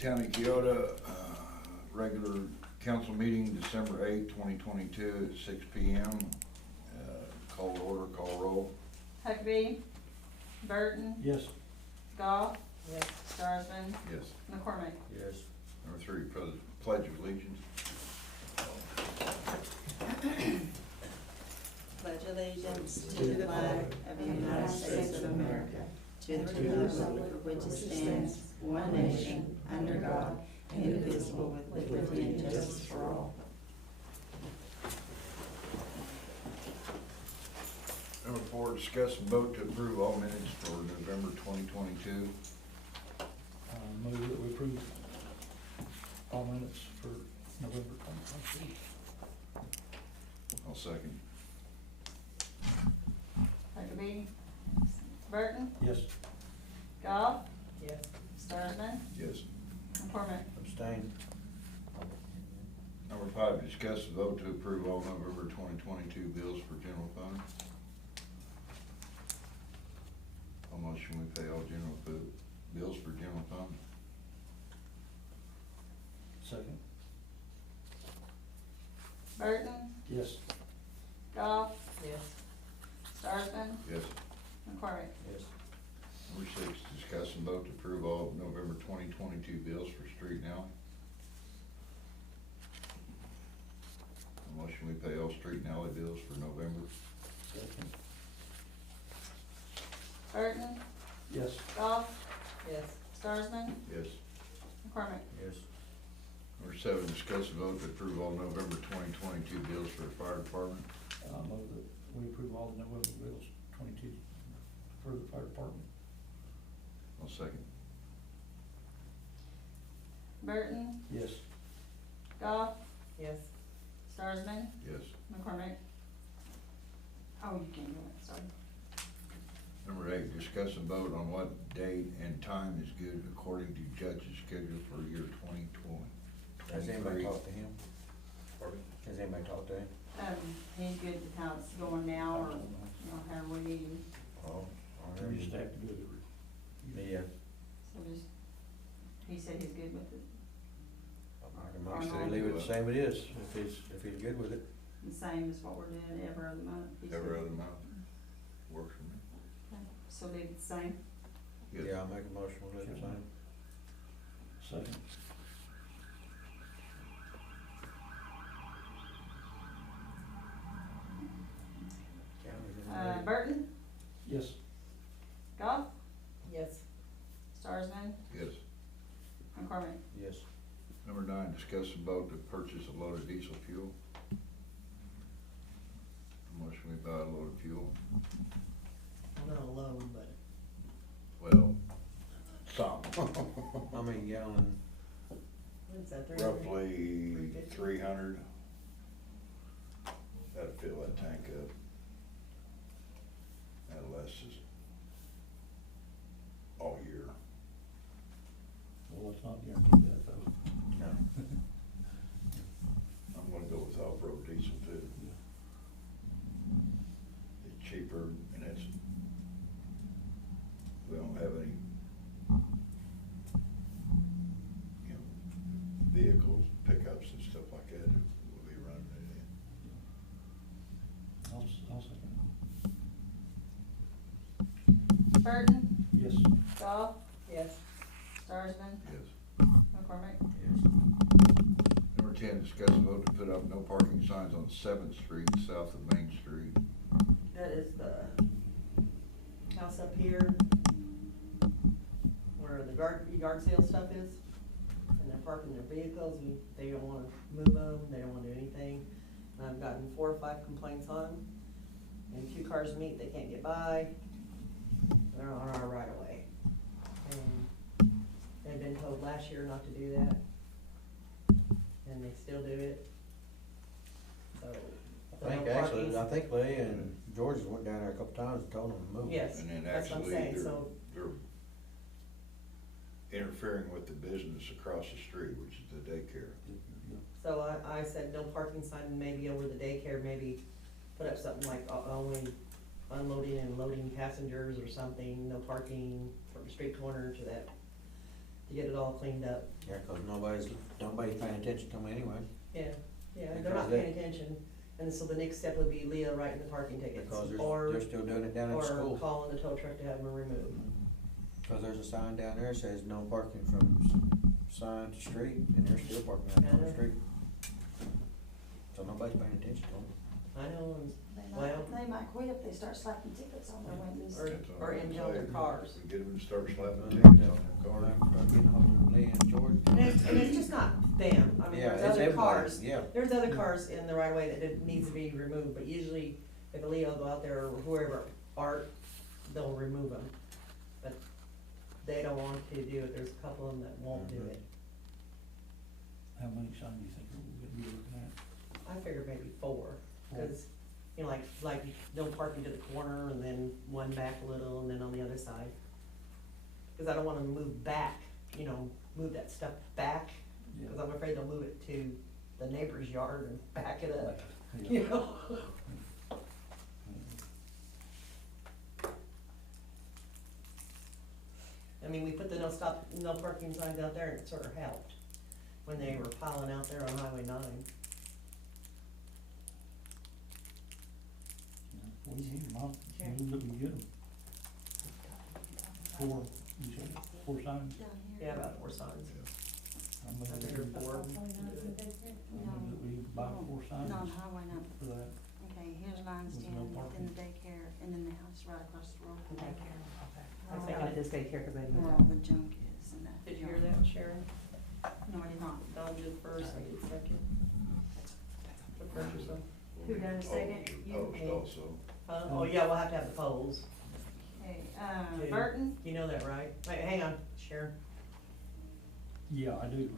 County Keota, regular council meeting, December 8th, 2022 at 6 p.m. Call to order, call roll. Huckabee, Burton, Yes. Goff, Yes. Starsman, Yes. McCormick. Yes. Number 3, pledge of allegiance. Pledge allegiance to the flag of the United States of America, to the republic for which it stands, one nation, under God, indivisible, with liberty and justice for all. Number 4, discuss and vote to approve all minutes for November 2022. Move that we approve all minutes for November 2022. I'll second. Huckabee, Burton, Yes. Goff, Yes. Starsman, Yes. McCormick. Abstain. Number 5, discuss and vote to approve all November 2022 bills for general fund. How much should we pay all bills for general fund? Second. Burton, Yes. Goff, Yes. Starsman, Yes. McCormick. Yes. Number 6, discuss and vote to approve all November 2022 bills for street and alley. How much should we pay all street and alley bills for November? Second. Burton, Yes. Goff, Yes. Starsman, Yes. McCormick. Yes. Number 7, discuss and vote to approve all November 2022 bills for the fire department. Move that we approve all the November bills 22 for the fire department. I'll second. Burton, Yes. Goff, Yes. Starsman, Yes. McCormick. Oh, you can't do it, sorry. Number 8, discuss and vote on what date and time is good according to judge's schedule for year 2020. Has anybody talked to him? Has anybody talked to him? He's good with how it's going now, or, however we need him. Oh, We just have to do it. Yeah. So just, he said he's good with it, I can say leave it the same it is, if he's good with it. the same as what we're doing every other month. he said. Every other month, works for me. Okay, so leave it the same. Yes. Yeah, I'll make a motion, we'll leave it the same. Second. Burton, Yes. Goff, Yes. Starsman, Yes. McCormick. Yes. Number 9, discuss and vote to purchase a load of diesel fuel. How much should we buy a load of fuel? Not alone, but. Well, some. How many gallon? What's that, Roughly 300. That'll fill that tank up. That'll last us all year. Well, let's not guarantee that though. No. I'm gonna go with off-road diesel too. It's cheaper and we don't have any, vehicles, pickups and stuff like that, we'll be running it in. I'll second. Burton, Yes. Goff, Yes. Starsman, Yes. McCormick. Yes. Number 10, discuss and vote to put up no parking signs on 7th Street, south of Main Street. That is the house up here where the yard sale stuff is. And they're parking their vehicles, they don't wanna move them, they don't wanna do anything. And I've gotten 4 or 5 complaints on them. And 2 cars meet, they can't get by. They're on our right of way. And they've been told last year not to do that. And they still do it. So. I think Lee and George went down there a couple times and told them to move. Yes, And then that's what I'm actually, saying, so. they're interfering with the business across the street, which is the daycare. So I said no parking sign, maybe over the daycare, maybe put up something like only unloading and loading passengers or something, no parking from the street corner to that to get it all cleaned up. Yeah, 'cause nobody's paying attention to them anyway, Yeah, they're Because not they- paying attention, and so the next step would be Leah writing the parking tickets, because or, they're still doing it down at or school. calling the tow truck to have them removed. Cause there's a sign down there that says no parking from sign to street, and they're still parking out on the Yeah. street. So nobody's paying attention to them. I know, and They Well- might, they might quit if they start slapping tickets on their windows. Or- That's all or I'm impound their saying. cars. We get them to start slapping But, tickets on their Or cars. getting hold of Lee and George. and it's just not them, I mean, Yeah, there's it's other everybody, cars, yeah. there's other cars in the right of way that it needs to be removed, but usually if Leah will go out there or whoever, Art, they'll remove them. But they don't want to do it, there's a couple of them that won't do Mhm. it. How many signs do you think we're gonna be looking at? I figured maybe four, cause, you know, like no parking to the corner and then one back a little and then on the other side. Cause I don't wanna move back, you know, move that stuff back, cause I'm afraid they'll move it to the neighbor's yard and back it up, Yeah. you know? I mean, we put the no parking signs out there and it sort of helped when they were piling out there on Highway 9. We need them, Mom, Sure. move that we get them. Four, you said, 4 signs? Down here. Yeah, about 4 signs. I move I that figured we- 4. I move that we buy 4 signs No, highway number. for that. Okay, here's Lions With Den, no then parking. the daycare, and then the house right across the road from daycare. I was thinking it just daycare because I didn't Where know. all the junk is and that. Did you hear that, Sharon? No, I did not. Don did first, I did second. To purchase them. Who done a second? You? Post also. Oh, yeah, we'll have to have the polls. Okay, Okay. Burton, You know that, right? Wait, hang on, Sharon. Yeah, I do.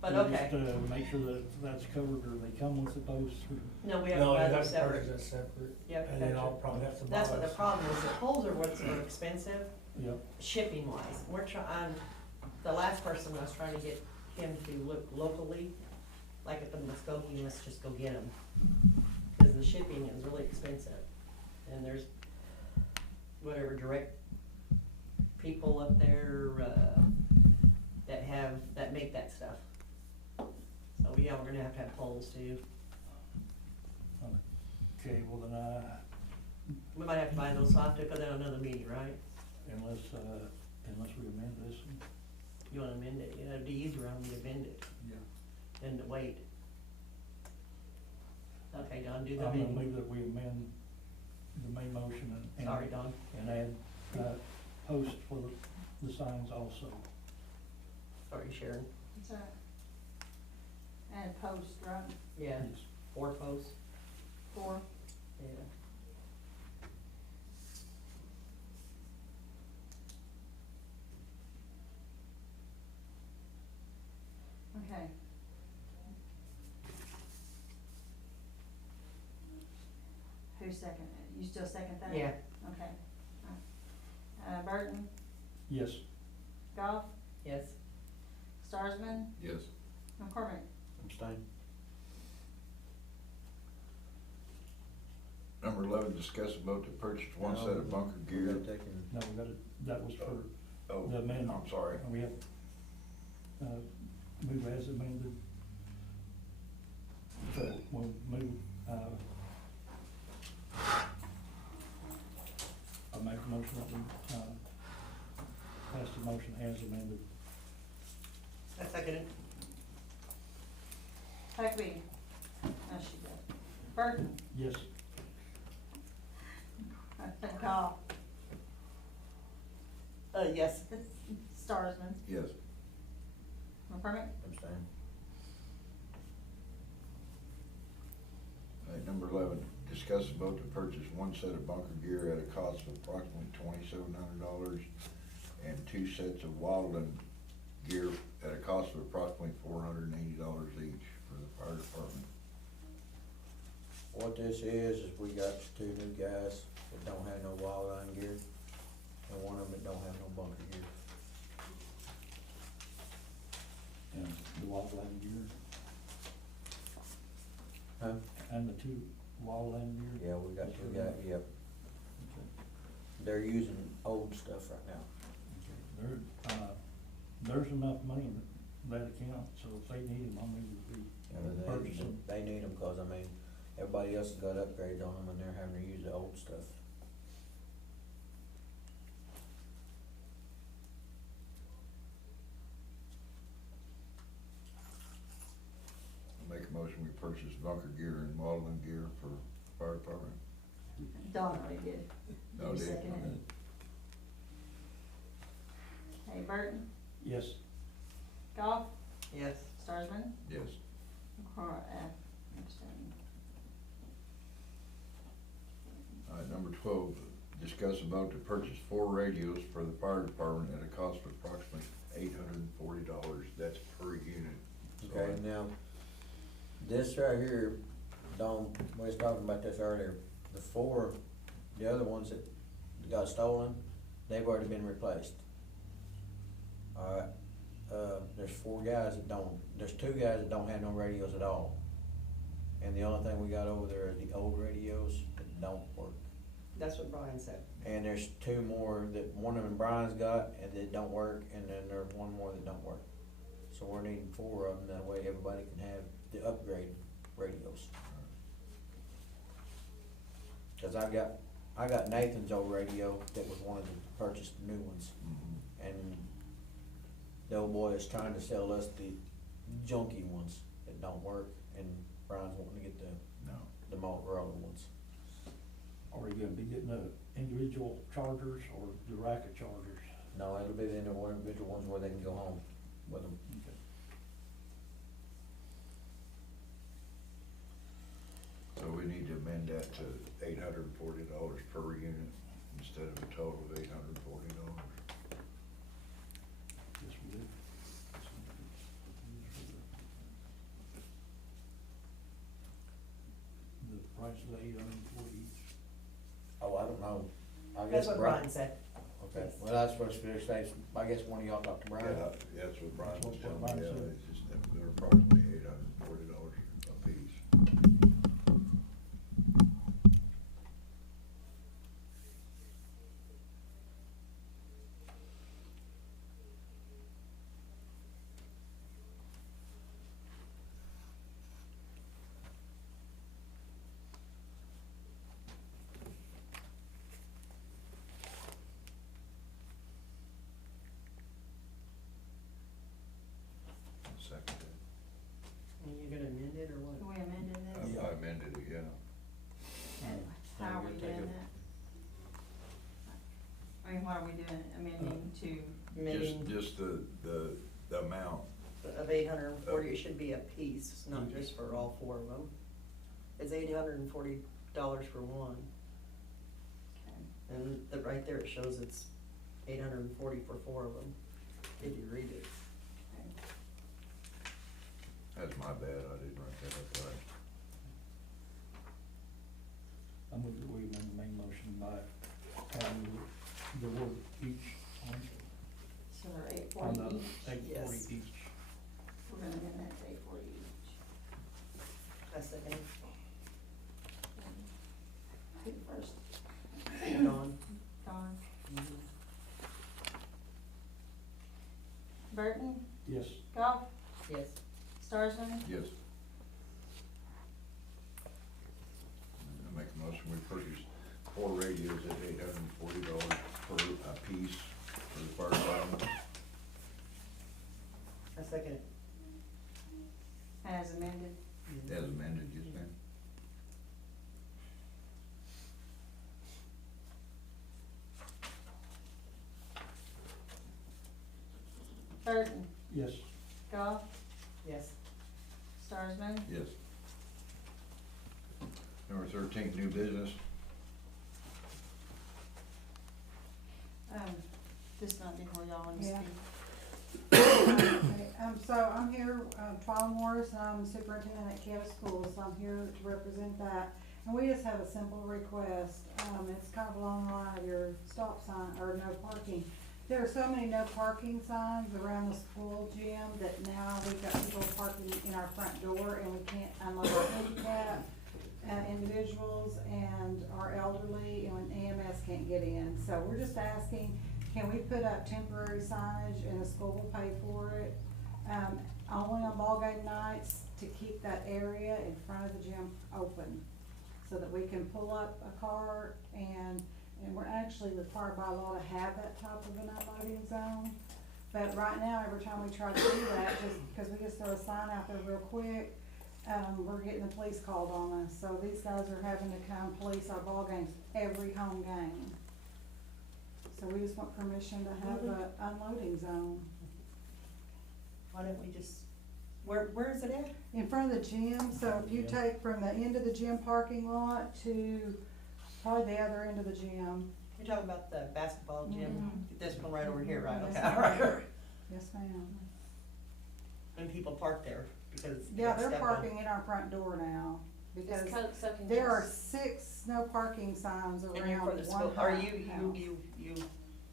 But we okay. Just, make sure that that's covered, or they come with the posts, or, No, we have No, to you buy them have to purchase separate. it separate, Yep, and then gotcha. I'll probably have to buy That's what the us. problem is, the poles are what's more expensive, yep, shipping wise. We're trying, the last person I was trying to get him to look locally, like at the Muskogee, let's just go get them. Cause the shipping is really expensive, and there's whatever direct people up there, that make that stuff. So, yeah, we're gonna have to have poles too. okay, well then We might have to buy those, so I'll have to put that on another meeting, right? unless we amend this, You wanna amend it, you know, it'd be easier on me to amend it yeah. than to wait. Okay, Don, do I'm the gonna amendment. move that we amend the main motion and. Sorry, Don. And add, post for the signs also. Sorry, Sharon. what's that? And post, right? Yeah, Yes. 4 posts, 4. yeah. Okay. Who seconded it? You still second that? Yeah, Okay. Burton, Yes, Goff, yes. Starsman, Yes. McCormick. Abstain. Number 11, discuss a vote to purchase one set of bunker We gear. gotta take and- no, we got it, that was for, Oh, The amendment. I'm sorry. we have, move as amended. So, we'll move, I'll make a motion that we, pass the motion as amended. I second it. Huckabee. No, she did. Burton, Yes, Goff, Yes. Starsman, Yes. McCormick. Abstain. All right, number 11, discuss a vote to purchase one set of bunker gear at a cost of approximately $2,700 and 2 sets of wildland gear at a cost of approximately $480 each for the fire department. What this is we got 2 new guys that don't have no wildland gear, and one of them that don't have no bunker gear. and the wildland gear, Huh? and the 2 wildland gear. Yeah, we got 2 guys, yep. They're using old stuff right now. They're, there's enough money in that account, so if they need them, I mean, we purchase them. They need them, cause I mean, everybody else has got upgrades on them and they're having to use the old stuff. Make a motion, we purchase bunker gear and modeling gear for fire department. Don already did. No, You did. seconded it. Okay, Burton, Yes, Goff, Yes. Starsman, Yes. abstain. All right, number 12, discuss about to purchase 4 radios for the fire department at a cost of approximately $840. That's per unit. So Okay, now, this right here, Don, we was talking about this earlier, the other ones that got stolen, they've already been replaced. Alright, there's 4 guys that there's 2 guys that don't have no radios at all. And the only thing we got over there is the old radios that don't work. That's what Brian said. And there's 2 more that, one of them Brian's got and that don't work, and then there's 1 more that don't work. So we're needing 4 of them, that way everybody can have the upgrade radios. Cause I got Nathan's old radio that was one of the purchased new ones, Mhm. and the old boy is trying to sell us the junky ones that don't work, and Brian's wanting to get No. the Motorola ones. are you gonna be getting the individual chargers or the racket chargers? No, it'll be the individual ones where they can go home with them. Okay. So we need to amend that to $840 per unit instead of a total of $840. Yes, we do. The price is $840 each. Oh, I don't know, I That's guess what Brian. Brian said. Okay, well, that's supposed to say, I guess one of y'all talked to Brian. Yeah, that's what Brian was That's telling what me, Brian yeah, said. it's just, they're approximately $840 a piece. Second. And you're gonna amend it or what? Can we amend this? I amended it, yeah. And how are we we'll take doing it. that? I mean, what are we doing, amending to, Amending Just the amount. of 840, it should be a piece, not just for all 4 of them. It's $840 for one, okay, and right there it shows it's 840 for 4 of them, if you read it. okay. That's my bad, I didn't write that up right. I move that we amend the main motion by adding the word each So they're on 840 the each, $840 Yes. each. we're gonna amend that to 840 each. I second. Who first? Dawn. Don, Burton, Yes, Goff, Yes. Starsman, Yes. I make a motion, we purchase 4 radios at $840 per a piece for the fire department. I second it. as amended. As amended, yes, ma'am. Burton, yes, Goff, Yes. Starsman, Yes. Number 13, new business. this not before y'all want to Yeah. speak. Okay, so I'm here, Twyla Morris, and I'm superintendent at Keota Schools, so I'm here to represent that. And we just have a simple request, it's kind of along the line of your stop sign, or no parking. There are so many no parking signs around the school gym that now we've got people parking in our front door, and we can't unload our handicap, individuals and our elderly, and when EMS can't get in. So we're just asking, can we put up temporary signage and the school will pay for it? Only on ball game nights to keep that area in front of the gym open, so that we can pull up a car and we're actually required by law to have that type of an unloading zone. But right now, every time we try to do that, just because we just throw a sign out there real quick, we're getting the police called on us. So these guys are having to come police our ball games every home game. So we just want permission to have a unloading zone. Why don't we just, where is it at? In front of the gym, so if you take from the end of the gym parking lot to probably the other end of the gym. You're talking about the basketball gym, Mhm. this one right over here, right? Yes, Okay, ma'am. all right. Yes, ma'am. And people park there because. they Yeah, got they're stepped on. parking in our front door now, because It's soaking there are juice. 6 no parking signs around And you're for the one school, are house.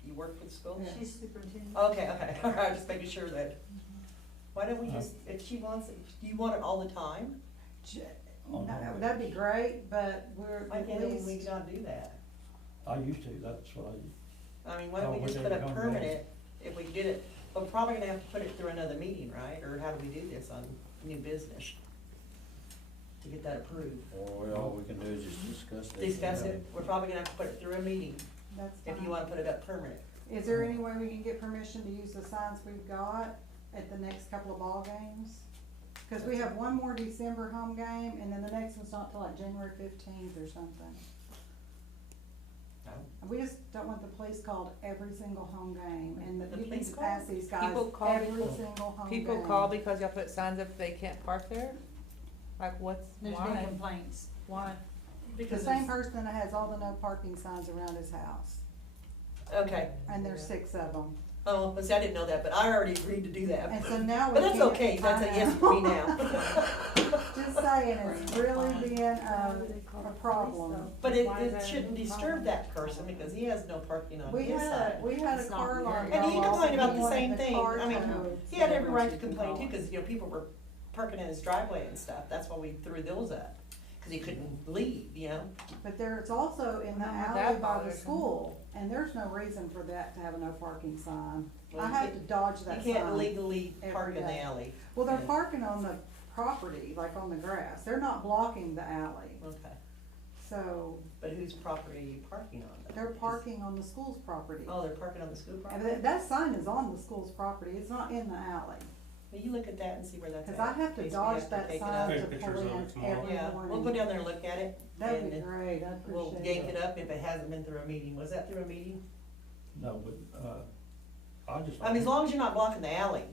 you work for the school? Yeah. She's superintendent. Okay, okay, all right, just making sure that, why don't we just, if she wants it, do you want it all the time? On No, holidays. that'd be great, but we're Why at can't we least, not do that? I used to, that's what I mean, why don't Oh, we just we put did a home permanent, games. if we did it, we're probably gonna have to put it through another meeting, right? Or how do we do this on new business? To get that approved? Or all we can do is just discuss it. Discuss it, we're probably gonna have to put it through a meeting, that's if you fine. wanna put it up permanent. Is there any way we can get permission to use the signs we've got at the next couple of ball games? Cause we have one more December home game, and then the next one's not till like January 15th or something. No? And we just don't want the police called every single home game, and The you need police to call? ask these guys People call every people- single home game. People call because y'all put signs up they can't park there? Like what's, There's been why? complaints. Why? The Because same it's- person that has all the no parking signs around his house, Okay, and there's 6 of them. oh, but see, I didn't know that, but I already agreed to do that. And so now we But that's can't- okay, that's a I yes know. for me now. Just saying, it's really been a problem. But it shouldn't disturb that person because he has no parking on We his had, side. we had a It's not car very- alarm. And he go off, complained about he the wanted same thing. car I mean, towed. he had every right to complain too, cause people were parking in his driveway and stuff, that's why we threw those up. Cause he couldn't leave. But there's also in the Well, that alley by the bothers him. school, and there's no reason for that to have a no parking sign. Well, I you have to can't- dodge You that can't sign. legally every park in the day. alley. Well, they're Yeah. parking on the property, like on the grass, they're not blocking the alley, Okay, so but whose property are you parking on though? they're parking on the school's property. Oh, they're parking on the school And property? that sign is on the school's property, it's not in the alley. Will you look at that and see where that's at? Cause I have to in case we dodge have that take it sign up? to Take pull pictures of it in tomorrow. every Yeah, we'll go morning. down there and look at it. That'd be and great, I We'll appreciate yank it. it up if it hasn't been through a meeting. Was that through a meeting? No, but, I just. I mean, as long as you're not blocking the alley.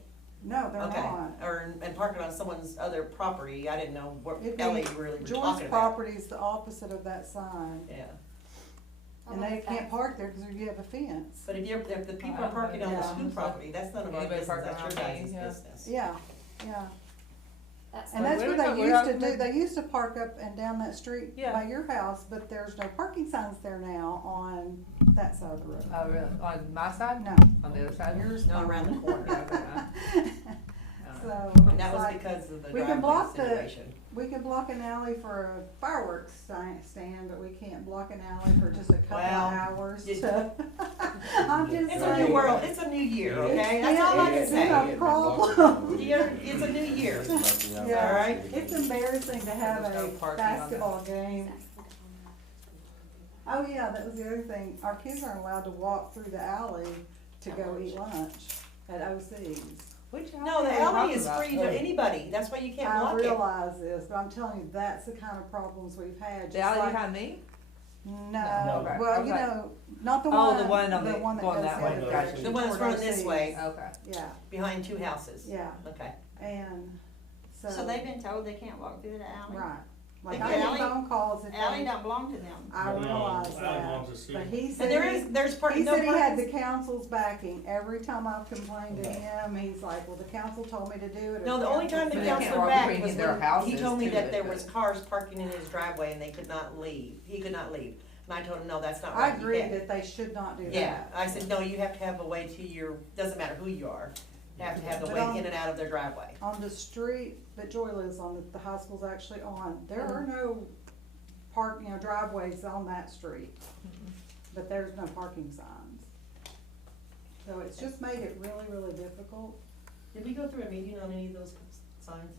No, they're Okay, not. or, and parking on someone's other property, I didn't know what It'd be- alley you really were Joy's talking about. property's the opposite of that sign, Yeah, and they can't park there because you have a fence. but if the people are parking on the Yeah. school property, that's none of our Anybody business, parking that's your on guys' me, yeah. business. Yeah, yeah, That's and Well, that's we're what not- they we're used not to do, gonna- they used to park up and down that street Yeah. by your house, but there's no parking signs there now on that side of the road. Oh, really? On my side? No, On the other side? yours. No, around the corner. Yeah, okay, So, And it's that was like, because of the we can driveway block the- situation. we can block an alley for a fireworks stand, but we can't block an alley for just a couple of Well, hours it- to. I'm just It's a saying. new world, it's a new year, okay? That's Yeah, all I it's can not say. a problem. It's a new year. Yeah. All right. It's embarrassing to have There's no a parking on that. basketball game. Oh, yeah, that was the other thing, our kids aren't allowed to walk through the alley to go eat lunch at OC's. Which No, the are you alley talking is about? free to anybody, that's why you can't I block it. realize this, but I'm telling you, that's the kind of problems we've had, The just alley like. behind me? No, okay, well, you okay. know, not the Oh, one, the one on the the- one that going goes that the way, other gotcha. direction. The one that's toward running this OC's. way. Okay. Yeah, Behind two houses. yeah, Okay. and so. So they've been told they can't walk through the alley? Right, like The I get alley- phone calls if Alley they, don't belong to them. I No, realize I that, belongs to city. but he And said. there's part, He no said he had parking. the council's backing. Every time I've complained to him, he's like, well, the council told me to do it. or No, the only time the So they can't council walk back between was their when he houses told me too, that they there could. was cars parking in his driveway and they could not leave. He could not leave. And I told him, no, that's not I right. You agree can't." that they should not do that. Yeah, I said, no, you have to have a way to your, doesn't matter who you are, you have to have the But way on- in and out of their driveway. On the street that Joy lives on, that the high school's actually on, there are no driveways on that street. But there's no parking signs. So it's just made it really, really difficult. Did we go through a meeting on any of those signs?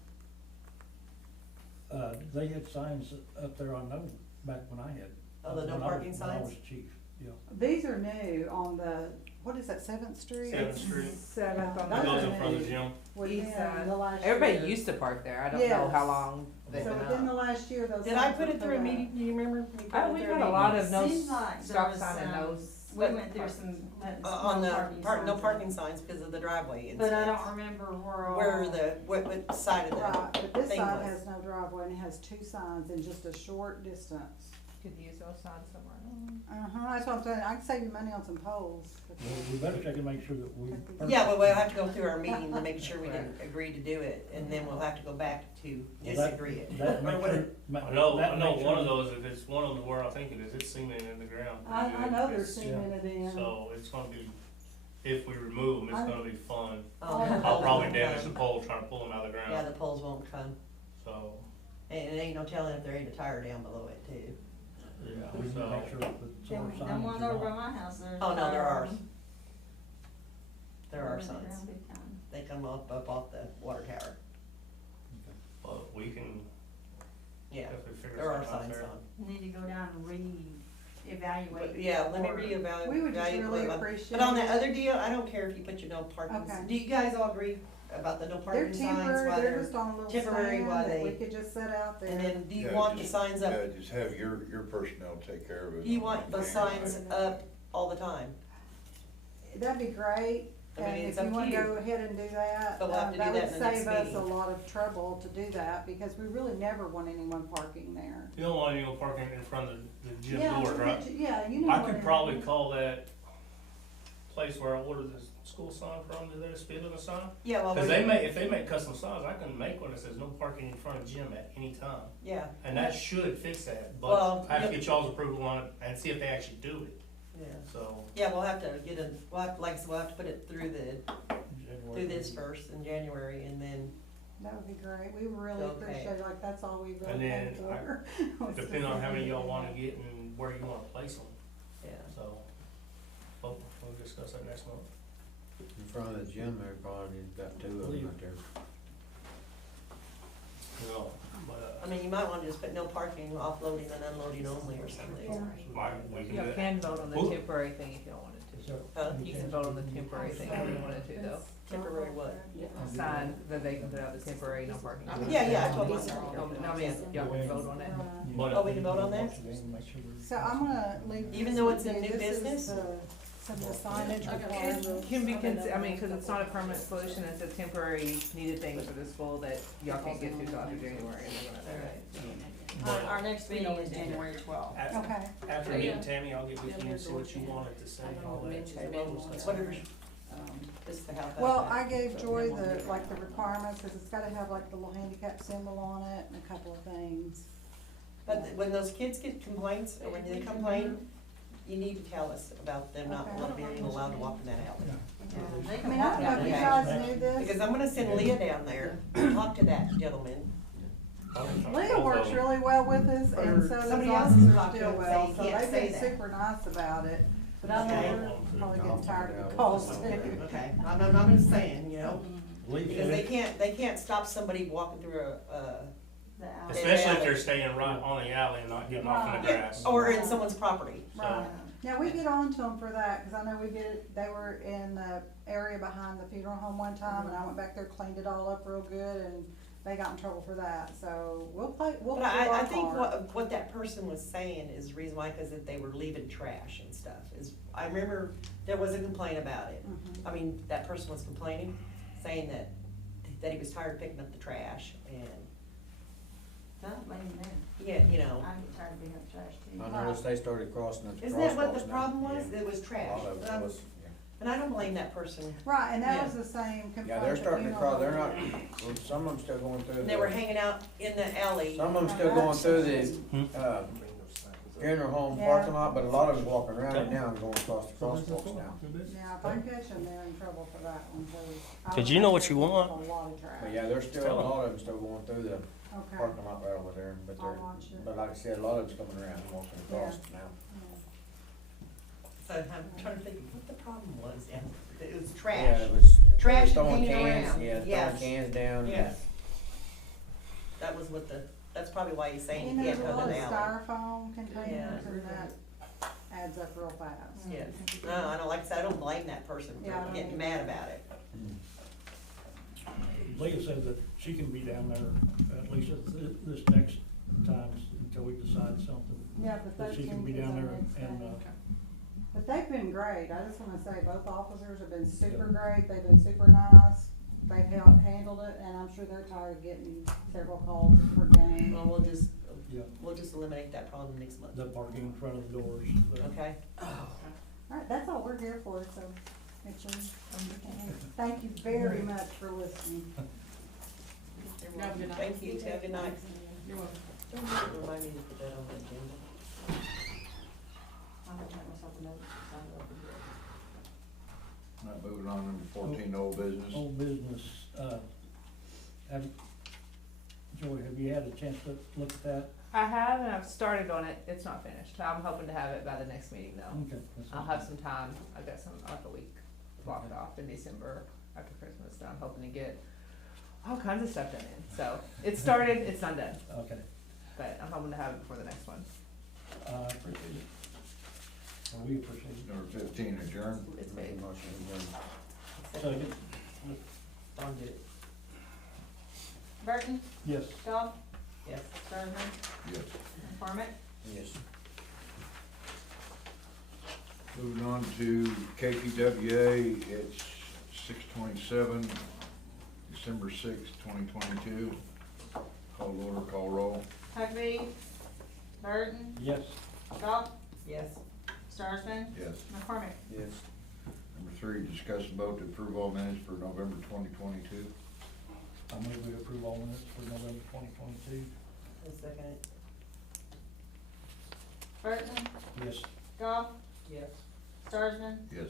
They had signs up there, I know, back when I had. Oh, the no when I was- parking when I signs? was chief, yeah. These are new on the, what is that, Seventh Street? Seventh Street. Seventh on Those It the goes are in front of the new. gym. Within east side. the last Everybody year. used to park there, I don't know how Yes. long they've So been within the up. last year, those. Did I signs put were it through a up. meeting, do you remember? We put Oh, it we've through had a lot of no Seems like there stop was sign and some- no. We went through some, On the parking no signs. parking signs because of the driveway and But I stuff. don't remember where all. Where the, what side of Right, the but this thing side was. has no driveway and it has two signs in just a short distance. Could use those signs somewhere. That's what I'm saying, I can save you money on some poles. Well, we better check and make sure that we. Yeah, well, we'll have to go through our meeting to make sure we didn't agree to do it, and then we'll have to go back to Well, that- disagree it. That Or makes what sure. it- I know one of those, if it's one of them where I think it is, it's cemented in the ground. I know they're It's- cemented in. So it's gonna be, if we remove them, it's gonna be fun. Oh, I'll the I'll poles probably won't damage come. the pole trying to pull them out of the Yeah, ground, the poles won't come, so, and it ain't no telling if there ain't a tire down below it too. Yeah, we need to So- make sure that some of our Them signs one are over by on. my house, there's. Oh, no, there are. um, There are went signs, around big time. they come up off the water tower, but we can yeah, definitely figure there are something out signs there. on. Need to go down and reevaluate. But, yeah, let me or- reevaluate. We would just really it. appreciate. But on that it. other deal, I don't care if you put your no parking, Okay. do you guys all agree about the no They're parking signs? temporary, while they're just on a little temporary stand while that we they- could just set out there. And then, do you Yeah, want the just- signs up, Yeah, just have your personnel take care of it. do you want the signs Right. up all the time? That'd be great, I mean, and it's if you up to wanna you. go ahead and do that, But we'll have to do that that would in the next save us a meeting. lot of trouble to do that, because we really never want anyone parking there. You don't want anyone parking in front of the gym Yeah, doors, right? Yeah, you know. I what could it probably is. call that place where I ordered the school sign from, is there a speed limit sign? Yeah, well, Cause if they make custom signs, I can make one that says no parking in front of gym at any time. yeah, And that should fix that, Well, but I have to yeah. get y'all's approval on it and see if they actually do it, yeah, so. yeah, we'll have to get a, we'll have, like I said, we'll have to put it through this first in January, and then, That would be great, we really Okay. appreciate it, like, that's all we really And paid then for. was to Depending on how many see y'all that. wanna get and where you wanna place them, yeah. so. We'll discuss that next month. In front of the gym, there probably got two of them right there. No, but, I mean, you might wanna just put no parking, offloading and unloading only or something. we can You do that. can vote on the Ooh. temporary thing if you don't want it to. Huh? You can vote on the temporary thing if you wanted to though. Temporary what? Sign that they can put out the temporary no parking. Yeah, I told you. No, I mean, y'all can vote on it. Right. But, Oh, we can vote on that? So I'm gonna leave. Even this though with it's a you. new This is business? Some of the signage required. It can be, I mean, cause it's not a permanent solution, it's a temporary needed thing for the school that y'all can't get to till after January. And they're gonna- Our next meeting is January twelfth. Okay, After meeting Tammy, I'll get with you and see what you wanted to say, all that. It's whatever, just to help out. well, I gave Joy the, like, the requirements, cause it's gotta have like the little handicap symbol on it and a couple of things. But when those kids get complaints, or when they complain, you need to tell us about them not Okay. being allowed to walk in that alley. I mean, I don't know if you guys knew this. Because I'm gonna send Leah down there, to talk to that gentleman. Leah works really well with us, and so does Somebody else can Officer talk to him and say Stillwell, you so can't they've say been that. super nice about it. But I Okay. know they're probably getting tired of the calls too. Okay, I'm just saying, you know, Leave because they it. can't stop somebody walking through The alley. Especially if they're staying right on the alley and not getting off in the grass. or in someone's property. Right. Now, we get on to them for that, cause I know they were in the area behind the funeral home one time, and I went back there, cleaned it all up real good, and they got in trouble for that, so we'll do But our I think part. what that person was saying is the reason why, cause that they were leaving trash and stuff, is, I remember there was a complaint about it. Mhm. I mean, that person was complaining, saying that he was tired of picking up the trash, and, Don't blame them. yeah, you know. I get tired of being up trash too. I noticed they started crossing the crosswalks now. Isn't that what the problem was? Yeah. It was A trash. lot of it was, yeah. And I don't blame that person. Right, and that Yeah. was the same complaint. Yeah, they're the starting to funeral cross, they're not, home had. well, some of them still going through They were the, hanging out in the alley. some of them still going through the, Hmm? funeral home Yeah. parking lot, but a lot of them's walking around it now and going across the crosswalks now. Now, if I catch them, they're in trouble for that one, cause. 'Cause you know what you want. A lot of trash. But yeah, there's still, a lot of them still going through the Okay. parking lot right over there, but I'll they're, watch it. but like I said, a lot of them's coming around and walking across now. Yeah. So I'm trying to think of what the problem was down there. it was Yeah, trash. it was Trash throwing hanging cans, around. yeah, Yes. throwing cans down. Yes. That was what that's probably why he's saying And you there's can't a come lot in of the alley. styrofoam containers Yeah. and that adds up real fast. Yes, no, I don't, like I said, I don't blame that person Yeah, I for don't getting either. mad about it. Leah said that she can be down there at least at this next time until we decide something. Yeah, but That she can be 13th is down our there next and, day. But they've been great, I just wanna say, both officers have been super great, they've been super nice, they've handled it, and I'm sure they're tired of getting several calls per game. Well, Yeah. we'll just eliminate that problem next month, The parking in front of the doors. okay? Alright, that's all we're here for, so, make sure, thank you very much for listening. Have a good night. Thank you, have a good night. You're welcome. Don't remind me to put that on the agenda. I'll have to make myself a note, sign it over here. Not moving on, number 14, old business. Old business, Joey, have you had a chance to look at that? I have, and I've started on it, it's not finished, I'm hoping to have it by the next meeting though. Okay. that's I'll fine. have some time, I've got some, like a week blocked off in December after Christmas, that I'm hoping to get all kinds of stuff done in, so, it started, it's not done, Okay, but I'm hoping to have it before the next one. I appreciate it. Well, we appreciate it. Number 15, adjourn. It's Make paid. a motion to adjourn. Second, Don did it, Burton, yes. Goff, yes. Starsman, Yes. McCormick. Yes. Moving on to KPWA, it's 6:27, December 6th, 2022. Call to order, call roll. Huckabee, Burton, Yes. Goff, Yes. Starsman, Yes. McCormick. Yes. Number 3, discuss and vote to approve all minutes for November 2022. I move we approve all minutes for November 2022. A second. Burton, Yes. Goff, Yes. Starsman, Yes.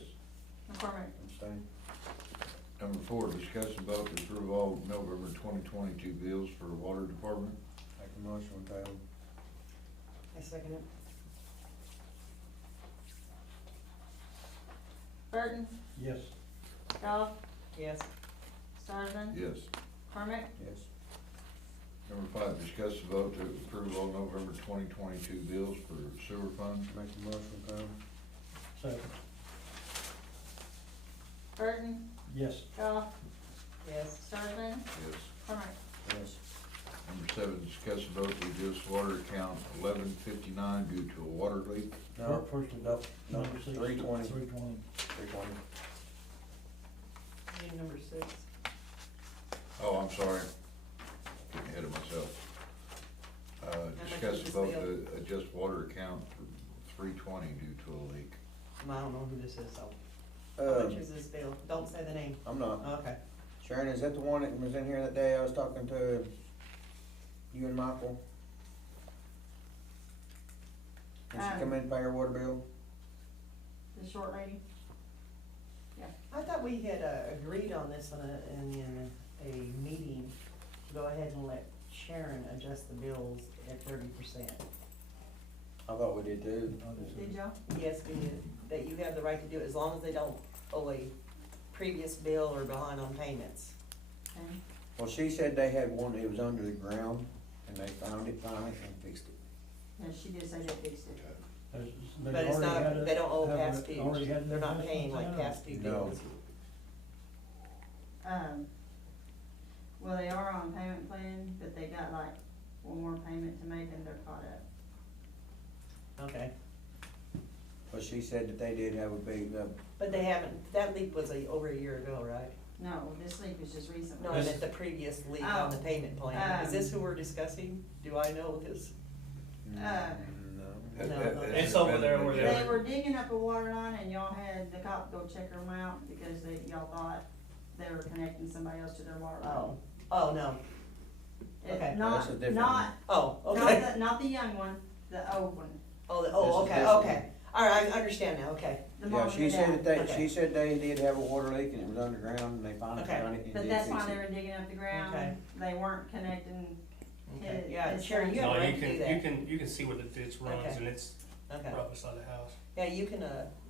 McCormick. Abstain. Number 4, discuss and vote to approve all November 2022 bills for water department. Make a motion to table. I second it. Burton, Yes. Goff, Yes. Starsman, Yes. McCormick. Yes. Number 5, discuss and vote to approve all November 2022 bills for sewer fund. Make a motion to table. Second, Burton, yes. Goff, Yes. Starsman, Yes. McCormick. Yes. Number 7, discuss and vote to reduce water account 1159 due to a water leak. No, First, no, no, number 6. 320. 320. 320. Need number 6. Oh, I'm sorry. Getting ahead of myself. much Discuss is and this vote bill? to adjust water account for 320 due to a leak. I don't know who this is, so. How much is this bill? Don't say the name. I'm not. Okay. Sharon, is that the one that was in here that day I was talking to you and Michael? Did she come in and pay her water bill? The short lady? I thought we had agreed on this in a meeting, to go ahead and let Sharon adjust the bills at 30%. I thought we did too. Did y'all? Yes, we did, that you have the right to do it as long as they don't owe a previous bill or behind on payments. Okay. Well, she said they had one, it was under the ground, and they found it finally and fixed it. Yeah, she did say they fixed it. Uh, But it's not, they don't owe past dues, they're not paying like past due No. bills. Well, they are on payment plan, but they got like one more payment to make and they're caught up. Okay, But she said that they did have a big, but they haven't, that leak was over a year ago, right? No, this leak was just recently. No, I meant the previous leak on the payment plan. Is this who we're discussing? Do I know this? no. Has- No, has no. it It's over been there where adjusted? They were digging up a water line and y'all had the cop go check them out because y'all thought they were connecting somebody else to their water line. Oh, no. It- okay. Not, That's a different not, Oh, not okay. not the young one, the old one. Oh, This oh, is okay, different. okay. All right, I understand now, okay. The Yeah, mom and she the said dad. that Okay. she said they did have a water leak and it was underground and they finally Okay. found it and But did that's fix why they it. were digging up the ground. Okay. They weren't connecting. Okay. His- Yeah, his Sharon, son's- you have No, a right you to do can, that. you can see where the ditch runs Okay. and it's Okay. right beside the house. Yeah, you can,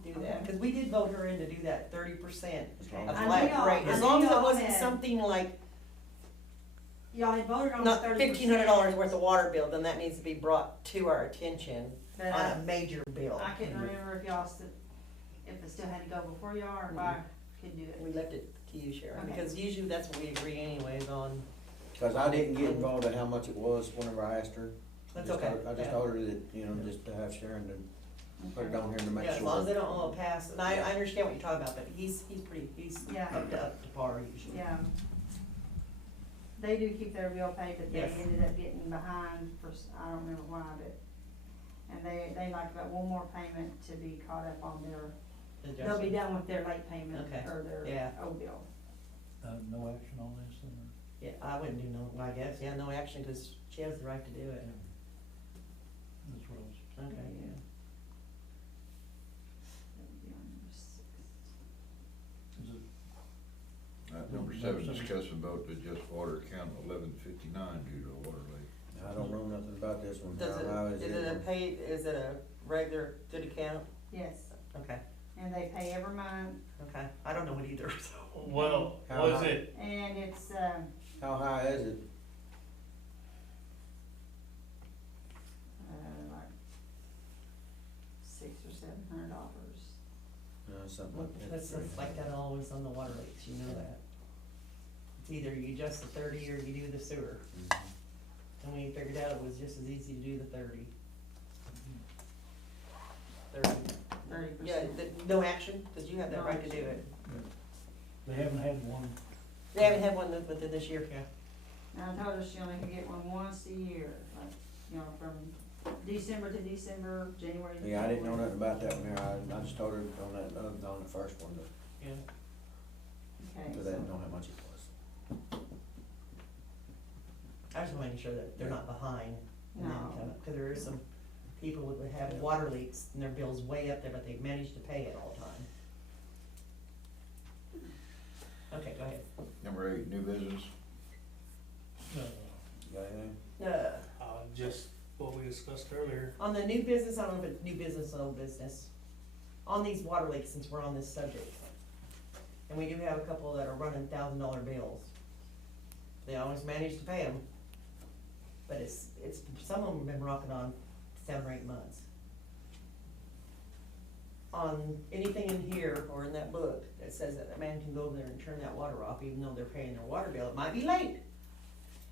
do that, cause we did vote her in to do that 30% As long of as- I flat knew y'all- rate, I as knew long as it y'all wasn't had- something like, Y'all had voted on the not 30%. $1,500 worth of water bill, then that needs to be brought to our attention But on a major bill. I couldn't remember if y'all still, if it still had to go before y'all or if I could do We it. left it to you, Sharon, Okay. because usually that's what we agree anyways on. Cause I didn't get involved in how much it was whenever I asked her. That's Just okay. told- I just Yeah. told her that, you know, just to have Sharon to put it Okay. on here to make Yeah, sure. as long as they don't all pass, and I understand what you're talking about, but he's Yeah. up to par usually. Yeah. They do keep their bill paid, but they Yes. ended up getting behind for, I don't remember why, but, and they like about one more payment to be caught up on their, they'll be done with their late payment Okay. or their Yeah. old bill. No action on this then, or? Yeah, I wouldn't do no, I guess, yeah, no action, cause she has the right to do it. That's what I was. Okay, yeah. That would be on number 6. Is it, Number 7, discuss and vote to adjust water account 1159 due to a water leak. I don't know nothing about this one. Does How it, is it a paid, is it a regular good account? Yes, Okay, and they pay every month, okay, I don't know it either, so. Well, How what is high? it? and it's, How high is it? like $600 or $700. Something like that. That's like that always on the water leaks, you know that. It's either you adjust the 30 or you do the sewer, Mhm. and we figured out it was just as easy to do the 30. 30. 30%. Yeah, no action, cause you have that right to do it. They haven't had one, They haven't had one within this year, yeah. And I told her she only could get one once a year, like, you know, from December to December, January to January. Yeah, I didn't know nothing about that one there. I just told her on that, on the first one, Yeah. Okay, because I didn't know how much it was. I just wanna make sure that they're not behind and then No. come up, cause there is some people that would have water leaks and their bill's way up there, but they've managed to pay it all the time. Okay, go ahead. Number 8, new business. You got anything? Just what we discussed earlier. On the new business, I don't know if it's new business or old business, on these water leaks, since we're on this subject. And we do have a couple that are running $1,000 bills. They always manage to pay them, but it's, some of them have been rocking on 7 or 8 months. On anything in here or in that book that says that a man can go over there and turn that water off, even though they're paying their water bill, it might be late.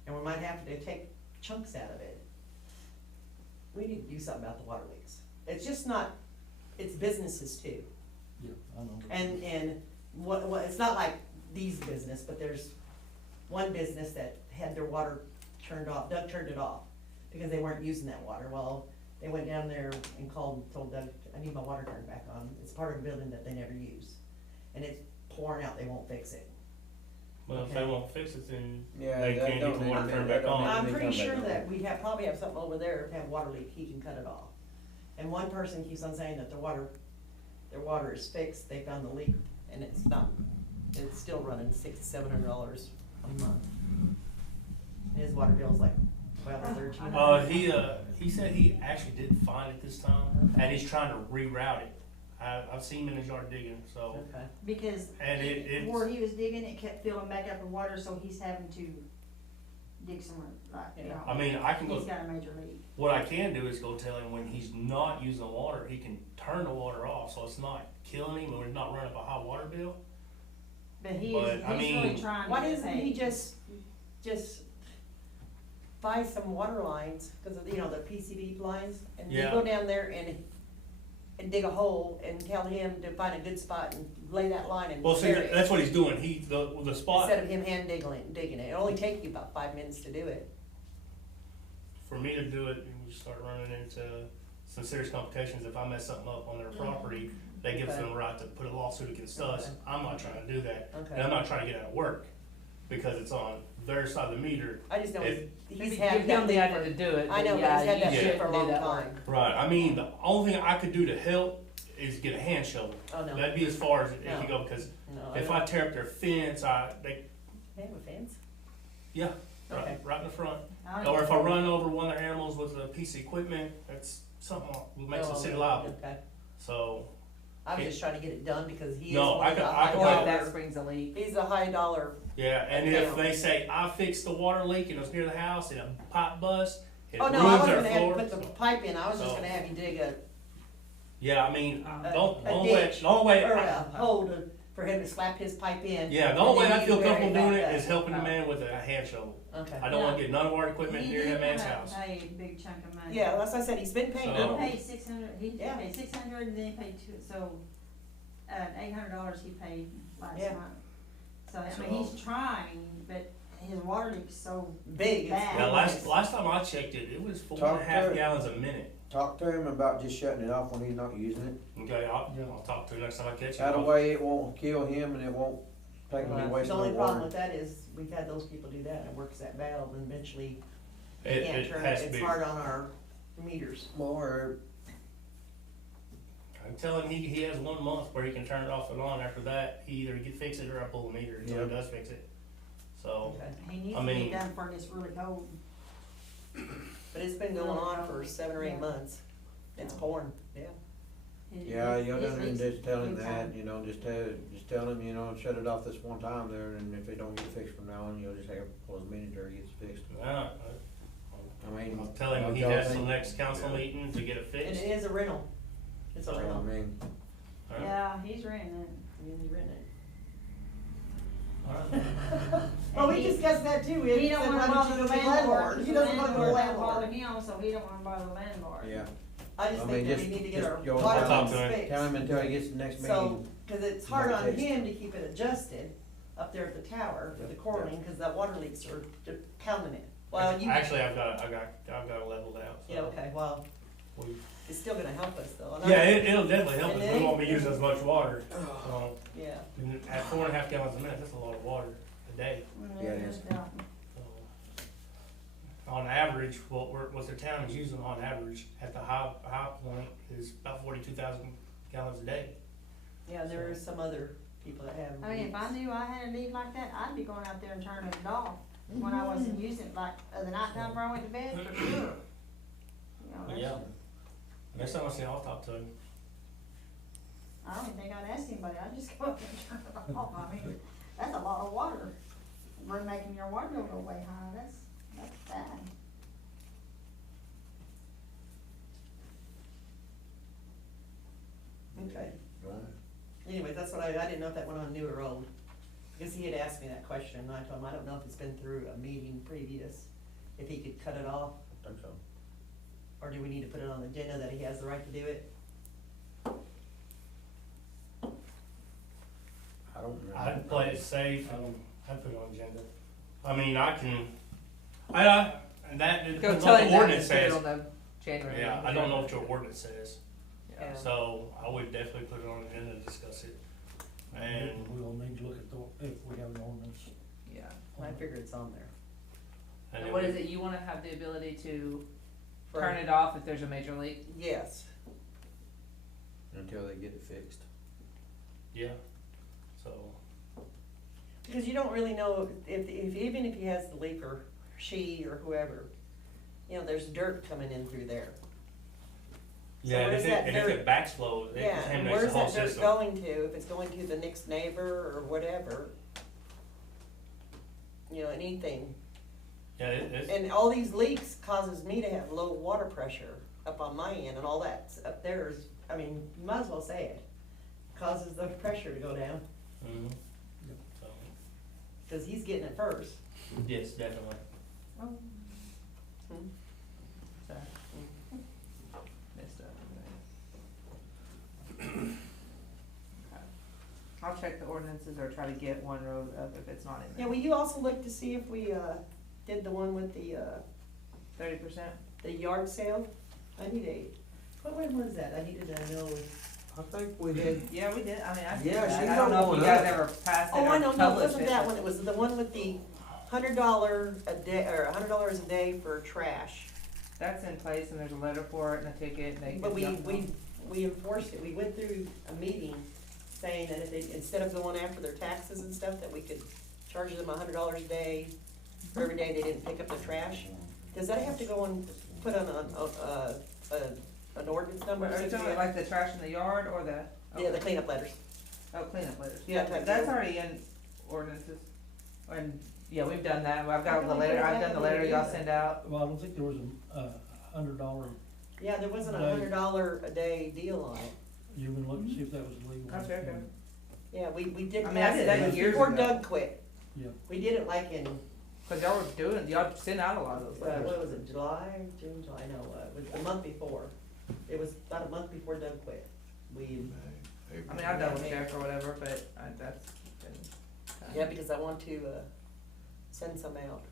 And we might have to take chunks out of it. We need to do something about the water leaks. It's just not, it's businesses too. yeah, I know. And what, it's not like these business, but there's one business that had their water turned off, Doug turned it off, because they weren't using that water. Well, they went down there and called and told Doug, I need my water turned back on. It's part of a building that they never use. And it's pouring out, they won't fix it. Well, if they won't fix it, then Yeah, they that can't don't get the need water to turned be- back that don't on. need to I'm be pretty come back sure on. that we probably have something over there, if they have water leak, he can cut it off. And one person keeps on saying that their water is fixed, they found the leak, and it's not, it's still running $600-700 a month. And his water bill's like 12 or 13. He said he actually did find it this time, and he's trying to reroute it. I've seen him in his yard digging, so, Okay, Because and it's, where he was digging, it kept filling back up with water, so he's having to dig somewhere, like, you know. I mean, I can He's go, got a major leak. what I can do is go tell him when he's not using the water, he can turn the water off, so it's not killing him, or he's not running up a high water bill. But he's But, I really mean, trying to why get doesn't he paid. just buy some water lines, cause of, you know, the PCB lines, and you Yeah. go down there and dig a hole and tell him to find a good spot and lay that line and Well, see, bury it. that's what he's doing, the spot, Instead of him hand digging it, it'll only take you about 5 minutes to do it. for me to do it, we start running into some serious complications. If I mess something up on their property, that gives Okay. them the right to put a lawsuit against us. Okay. I'm not trying to do that, and Okay, I'm not trying to get out of work, because it's on their side of the meter. I just know If- he's Maybe had give that him the thing idea for, to do it, I but know, but yeah, he's had you that thing shouldn't for a do long that time. work. Right, I mean, the only thing I could do to help is get a hand shovel. Oh, no, That'd be as far as it No. could go, because no, if I tear up their fence, They have a fence? yeah, Okay. right in the front. I Or if I run over one of their animals with a piece of equipment, that's something that makes the city liable. Okay. So, I was just trying to get it done because he is No, one of the I high can- Or if dollar. that springs a leak. He's a high dollar. Yeah, and if they say, I fixed the water leak and it was near the house and a pipe bust, it Oh, ruins no, I wasn't our gonna have you floor. put the pipe in, I was just So- gonna have you dig a, Yeah, I mean, a the only way, ditch the only way, or a hole for him to slap his pipe in. yeah, the and only way then I feel you bury comfortable doing back it is up. helping the man with a hand shovel. Okay. I don't wanna get none of our equipment He near did that man's come out house. and pay a big chunk of money. Yeah, that's what I said, he's been paying. So- He it. paid 600, he Yeah. paid 600 and then he paid two, so, $800 he paid last Yeah. month. So, I So- mean, he's trying, but his water leak's so Big. it's bad. Yeah, big. last time I checked it, it was 4.5 Talk to- gallons a minute. Talk to him about just shutting it off when he's not using it. Okay, I'll Yeah. talk to him next time I catch That him. way it won't kill him and it won't take him The wasting only no problem water. with that is, we've had those people do that, it works that valve, and eventually, you It, can't it turn has it, to it's be. hard on our meters. Or, I'm telling him he has 1 month where he can turn it off and on. After that, he either fix it or I pull the meter until Yep. he does fix it. So, Okay. He needs I to get mean- it done before it gets really cold. But it's been going on for 7 or 8 Yeah. months, it's Yeah. pouring, yeah. yeah, you His know, leaks just tell him big that, time. you know, just tell him, you know, shut it off this one time there, and if they don't get fixed from now on, you'll just have to pull his meter until it gets fixed. I mean. I'll tell him he y'all has think- till next council Yeah. meeting to get it And fixed. it is a rental, it's a So, I rental, mean, Alright. Yeah, he's renting it. you rent it. Alright. Well, we And he- discussed that too, we He had don't said, wanna why don't bother you the go to landlord, He the doesn't wanna go to landlord won't landlord. bother him, so he don't wanna bother the landlord. yeah, I just I think mean, that we just- need to get just our go water talk lines to him. fixed. tell him until he gets to the next So, meeting. cause it's hard on Fixed. him to keep it adjusted up there at the tower for the chlorine, cause that water leaks are pounding it. Well, you, Actually, I've got it leveled out. So yeah, okay, well, we- it's still gonna help us though. and I- Yeah, it'll definitely help And us. then- We won't be using as much water. So, Yeah, and at 4.5 gallons a minute, that's a lot of water a day. Yeah, it is. Yeah. So, on average, what the town is using on average at the high point is about 42,000 gallons a day. yeah, there are some other people that have. I mean, if I knew I had a leak like that, I'd be going out there and turning it off when I wasn't using it, like, the nighttime before I went to bed, for sure. You know, that's- Yeah. Next time I see him, I'll talk to him. I don't even think I'd ask anybody, I'd just go up and turn it off, I mean, that's a lot of water. We're making your water bill go way high, that's bad. Okay, anyway, that's what I didn't know if that went on new or old, because he had asked me that question, and I told him, I don't know if it's been through a meeting previous, if he could cut it off, I think so. or do we need to put it on the agenda that he has the right to do it? I don't know. I'd play it safe and I'd put it on the agenda. I mean, and that Go depends tell on him what the that ordinance and put it says. on the January. Yeah, meeting. I don't know what your ordinance says. Yeah. So I would definitely put it on the agenda and discuss it. And We'll need to look at if we have an ordinance. Yeah. I figure it's on there. and And then what we- is it, you wanna have the ability to For- turn it off if there's a major leak? Yes, Until they get it fixed. Yeah, so, because you don't really know if, even if he has the leak or she or whoever, you know, there's dirt coming in through there. So yeah, and where's if that it dirt- backflows, it Yeah, and contaminates the where's whole that dirt system. going to, if it's going to the next neighbor or whatever? You know, anything, Yeah, it's, and all these leaks causes me to have low water pressure up on my end, and all that up there is, I mean, you might as well say it, causes the pressure to go down, mhm. So, cause he's getting it first. yes, definitely. Oh, Hmm. Sorry. Messed up. Okay. I'll check the ordinances or try to get one road up if it's not in Yeah, there. will you also look to see if we, did the one with the 30%? yard sale? I need when was that? I needed to know. I think we did. Yeah, we did, I mean, I did Yeah, that. she's I don't got know if one you guys up. ever passed it Oh, or I know, no, it published wasn't it, that but- one, it was the one with the $100 a day, or $100 a day for trash. That's in place and there's a letter for it and a ticket and they can But jump on. we enforced it, we went through a meeting saying that if they, instead of going after their taxes and stuff, that we could charge them $100 a day for every day they didn't pick up their trash. Does that have to go on, put on an ordinance number? Are you talking about like the trash in the yard or the, Yeah, the cleanup letters. Oh, cleanup letters, yeah, That type that's deal. already in ordinances. And, yeah, we've done that, I've got How the can we letter, put I've that done the in letter the y'all agenda? send out. Well, I don't think there was $100, Yeah, there wasn't a Right. $100 a day deal on it. you can look and see if that was legal. Okay, okay. Yeah, we did I mean, I pass did it, that it was years before ago. Doug quit. Yeah. We did it like in, Cause y'all were doing, y'all sent out a lot of those letters. what was it, July, June, July, no, it was the month before. It was about a month before Doug quit. We, I mean, I've double checked or whatever, but that's been. yeah, because I want to, send some out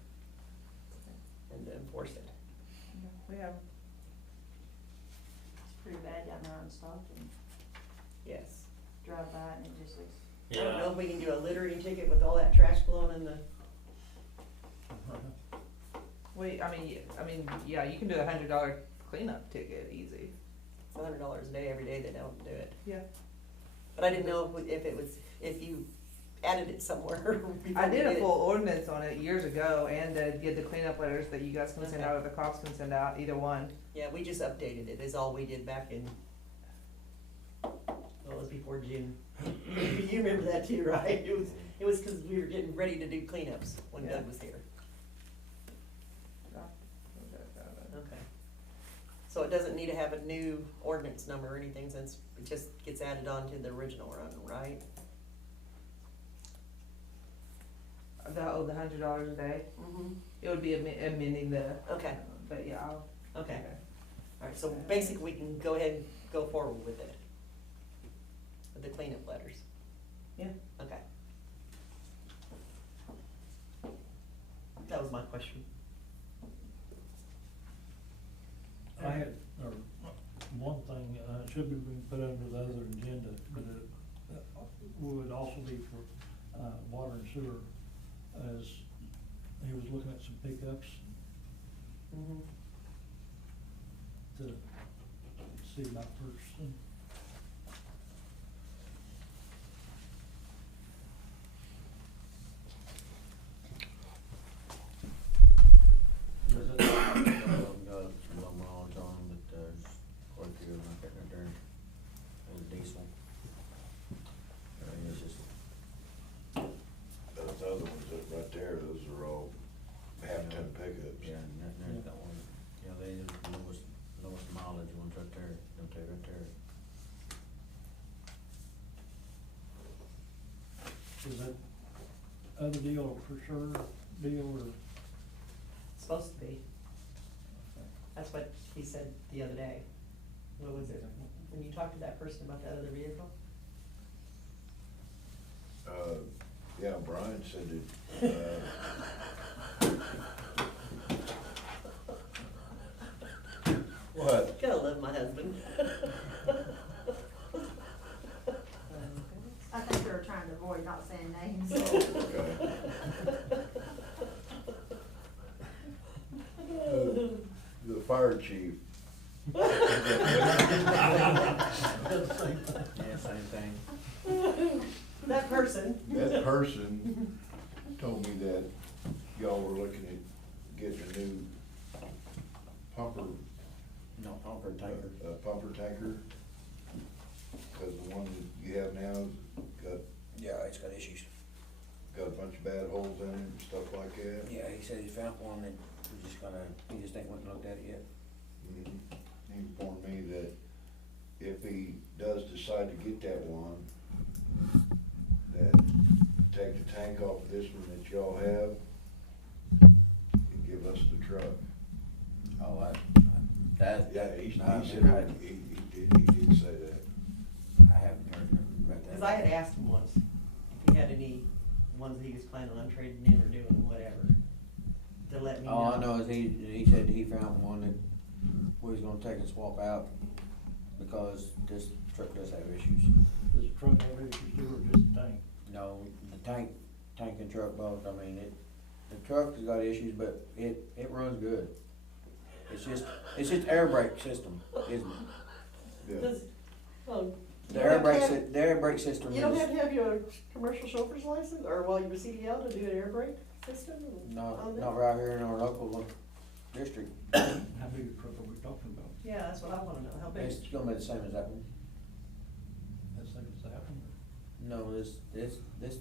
and enforce it. We have, It's pretty bad down there on Stockton, Yes. drive by and it just looks, I don't know Yeah, if we can do a littering ticket with all that trash blowing in the, yeah, you can do $100 cleanup ticket, easy. it's $100 a day every day they don't do it. Yeah. But I didn't know if it was, if you added it somewhere. before I we did a it. full ordinance on it years ago, and did the cleanup letters that you guys can send out, or the cops can send out, either one. Yeah, we just updated it, is all we did back in, well, it was before June. You remember that too, right? It was cause we were getting ready to do cleanups when Yeah. Doug was here. Okay. So it doesn't need to have a new ordinance number or anything, since it just gets added on to the original run, right? The $100 a day, Mm-hmm. it would be amending the. Okay, But yeah, I'll. okay. Alright, so basically we can go ahead and go forward with it. With the cleanup letters. Yeah. Okay. That was my question. I had, or one thing, should be being put under the other agenda, but it would also be for, water and sewer, as he was looking at some pickups Mm-hmm. to see about purchasing. Was it- Got some of them all on, but there's quite a few of them right there. There's diesel. It's just, Those other ones that right there, those are all half-ton pickups. yeah, and there's got one, yeah, they are the lowest mileage ones right there, don't they, right there. Is that other deal for sure deal, or? Supposed to be. That's what he said the other day. What was it? When you talked to that person about that other vehicle? Yeah, Brian said that, what? Gotta love my husband. I think they were trying to avoid not saying names. Okay. The fire chief. Yeah, same thing. That person. That person told me that y'all were looking at getting a new pumper, No, pumper tanker. pumper tanker. Cause the one that you have now got, Yeah, it's got issues. got a bunch of bad holes in it and stuff like that. Yeah, he said he found one that he just ain't went and looked at it yet. Mhm. He informed me that if he does decide to get that one, that take the tank off of this one that y'all have and give us the truck. Oh, that. Yeah, he I said, haven't he did say that. heard about that. Cause I had asked him once if he had any ones that he was planning on trading in or doing whatever, to let me know. All I know is he said he found one that we was gonna take and swap out because this truck does have issues. Does the truck have issues too, or just the tank? No, the tank and truck both, I mean, the truck has got issues, but it runs good. It's just air brake system, isn't it? Yeah. Does, oh, The air brake system you don't is, have to have your commercial chauffeur's license, or while you're CDL to do an air brake system? on there? not right here in our local district. How big a truck are we talking about? Yeah, that's what I wanna know, how big? It's gonna be the same as that one. That's think it's that one. No,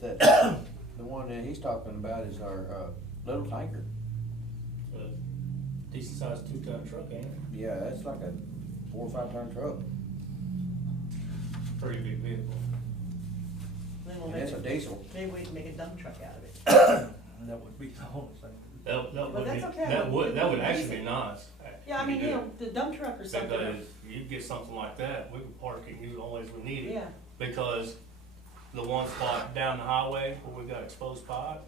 that, the one that he's talking about is our, little tanker. A decent sized 2-ton truck, ain't it? Yeah, that's like a 4 or 5 ton truck. Pretty big vehicle. Then we'll And make it's a it, diesel. maybe we can make a dump truck out of it. And that would be the whole thing. That But would that's be, okay. that would actually be nice. Yeah, I if mean, do you it. know, the dump truck or something. Because you get something like that, we could park it and use it always we need it. Yeah, Because the one spot down the highway where we got exposed pipe,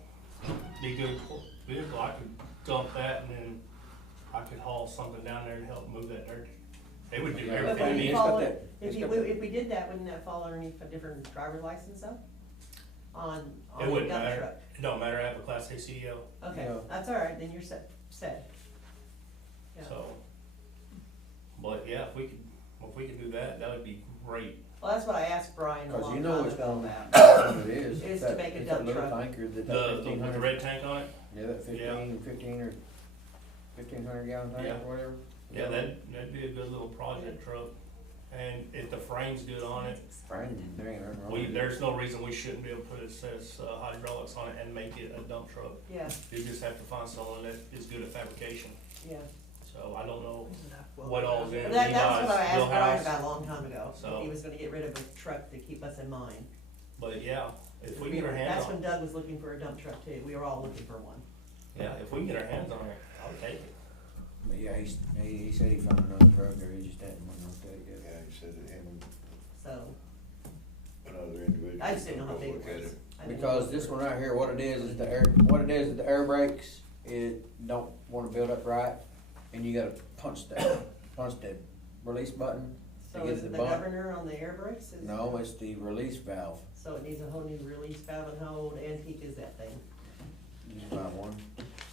be good vehicle, I could dump that and then I could haul something down there to help move that dirt. They would do Yeah, but everything would they you need. It's got fall, that- if it's you, got that- if we did that, wouldn't that fall underneath a different driver's license though? On It the wouldn't dump matter. truck? It don't matter, I have a class A CEO, Okay, Yeah. that's all right, then you're set. Yeah. so. But yeah, if we could do that, that would be great. Well, that's what I asked Brian a Cause long you time know it's ago gonna, about. that's what it is. Is That- to make a it's that dump little truck. tanker that, The, that with the 1500. red tank on it, Yeah, that 15 or 1500 gallon tank Yeah. or whatever. yeah, that'd be a good little project truck. And if the frame's good on it, Brand, there ain't nothing wrong with it. there's no reason we shouldn't be able to put it says hydraulics on it and make it a dump truck. Yeah, You just have to find someone that is good at fabrication. yeah. So I don't know what all's in That's what I Levi's asked Brian wheelhouse. about a long time ago. So- He was gonna get rid of a truck to keep us in mind. But yeah, if we get our hands That's on when it, Doug was looking for a dump truck too. We were all looking for one. yeah, if we can get our hands on it, I'll take it. But yeah, he said he found another truck there, he just hadn't went up there yet. Yeah, he said that him and So, another individual. I just didn't know how go big look it at was. it. I didn't Because know. this one right here, what it is the air brakes, it don't wanna build up right, and you gotta punch that release button to So get is it it to the bump. governor on the air brakes? Is- No, it's the release valve, So it needs a whole new release valve, and how old antique is that thing? you just buy one.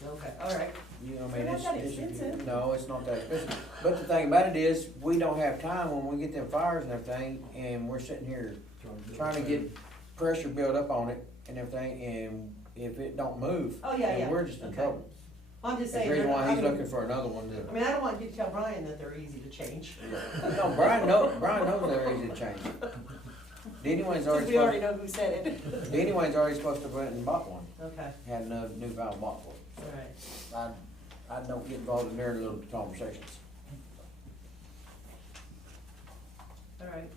Okay, all right. You know, I They're mean, not that it's, expensive. no, it's not that expensive, but the thing about it is, we don't have time when we get them fires and everything, and we're sitting here trying to get pressure built up on it and everything, and if it don't move, Oh, yeah, then yeah. we're just in Okay. trouble. I'm just That's the saying. reason they're- why I he's mean- looking for another one to. I mean, I don't want you to tell Brian that they're easy to change. No, Brian knows they're easy to change. Danny Wayne's Since we already supposed, know who said it. Danny Wayne's already supposed to have went and bought one, Okay, had another new valve bought for it. all right. I don't get involved in their little conversations. All right.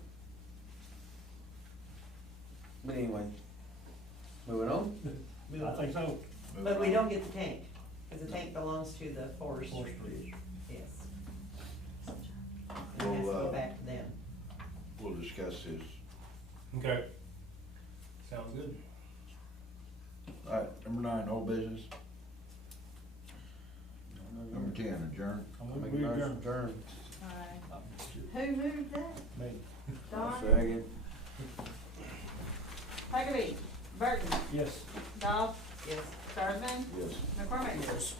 But anyway, moving on. Move I on. think so. But we don't get the tank, cause the tank belongs to the forestry. Forestry. Yes. And it has to Well, go back to them. We'll discuss this. Okay. Sounds good. Alright, number 9, old business. Number 10, adjourn. I'm Make gonna a be motion adjourned. to adjourn. Who moved that? Me. Don? Second. Huckabee, Burton, Yes. Goff, Yes. Starsman, Yes. McCormick. Yes.